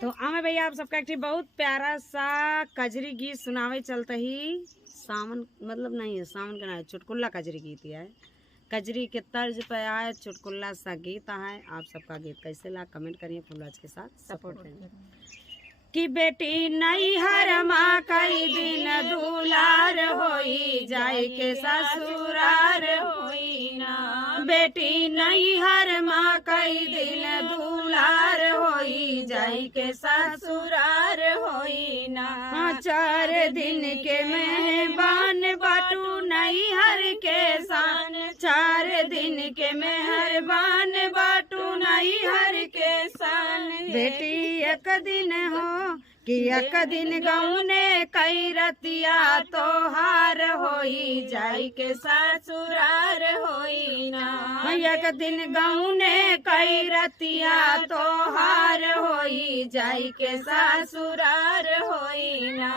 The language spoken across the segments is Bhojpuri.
तो आमे भैया आप सबका एक बहुत प्यारा सा कजरी गीत सुनावे चलते ही सावन मतलब नहीं है सावन का नहीं चुटकुल्ला कजरी गीत है। कजरी के तर्ज पे आए चुटकुल्ला सा गीत है। आप सबका गीत कैसे लगा कमेंट करिए, फुलराज के साथ सपोर्ट करिए। कि बेटी नहीं हर माँ कई दिन दुलार होई जाए के ससुरार होई ना। बेटी नहीं हर माँ कई दिन दुलार होई जाए के ससुरार होई ना। 4 दिन के मेहमान बाटू नहीं हर के सान। 4 दिन के मेहरबान बाटू नहीं हर के सान। बेटी एक दिन हो कि एक दिन गौने कई रतिया तोहार होई जाई के ससुरार होई ना। एक दिन गौने कई रतिया तोहार होई जाई के ससुरार होई ना।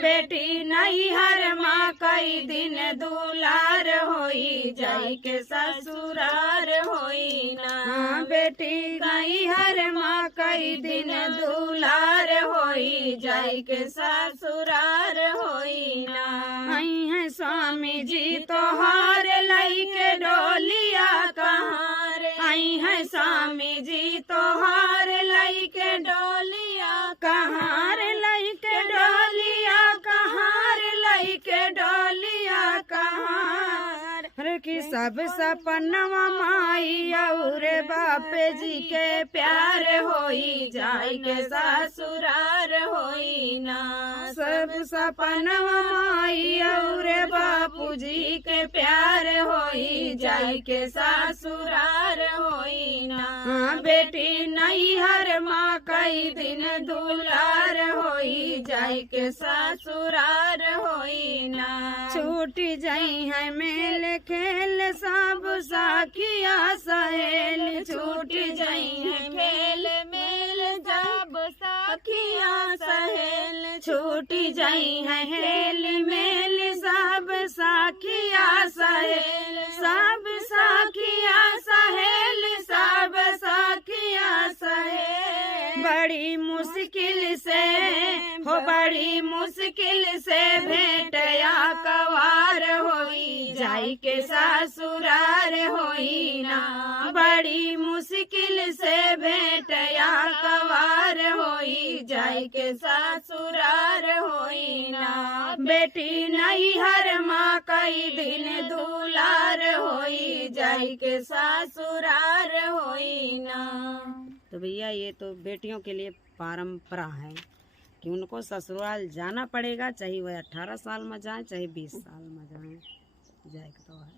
बेटी नहीं हर माँ कई दिन दुलार होई जाई के ससुरार होई ना। बेटी नहीं हर माँ कई दिन दुलार होई जाई के ससुरार होई ना। आई है स्वामी जी तोहार लाई के डोलिया कहाँ रे। आई है स्वामी जी तोहार लाई के डोलिया कहाँ रे। लाई के डोलिया कहाँ रे। लाई के डोलिया कहाँ कि सब सपनवा माई और बाप जी के प्यार होई जाई के ससुरार होई ना। सब सपनवा माई और बापू जी के प्यार होई जाई के ससुरार होई ना। बेटी नहीं हर माँ कई दिन दुलार होई जाई के ससुरार होई ना। छूटी जाई है मेल खेल सब साखिया सहेल। छूट जाई है खेल मेल सब साखिया सहेल। छूट जाई है खेल मेल सब साखिया सहेल। सब साखिया सहेल सब साखिया सहेल। बड़ी मुश्किल से हो बड़ी मुश्किल से भेंटया कवार होई जाई के ससुरार होई ना। बड़ी मुश्किल से भेंटया कवार होई जाई के ससुरार होई ना। बेटी नहीं हर माँ कई दिन दुलार होई जाई के ससुरार होई ना। तो भैया ये तो बेटियों के लिए परंपरा है कि उनको ससुराल जाना पड़ेगा, चाहे वह 18 साल में जाए चाहे 20 साल में जाए। जय तो है।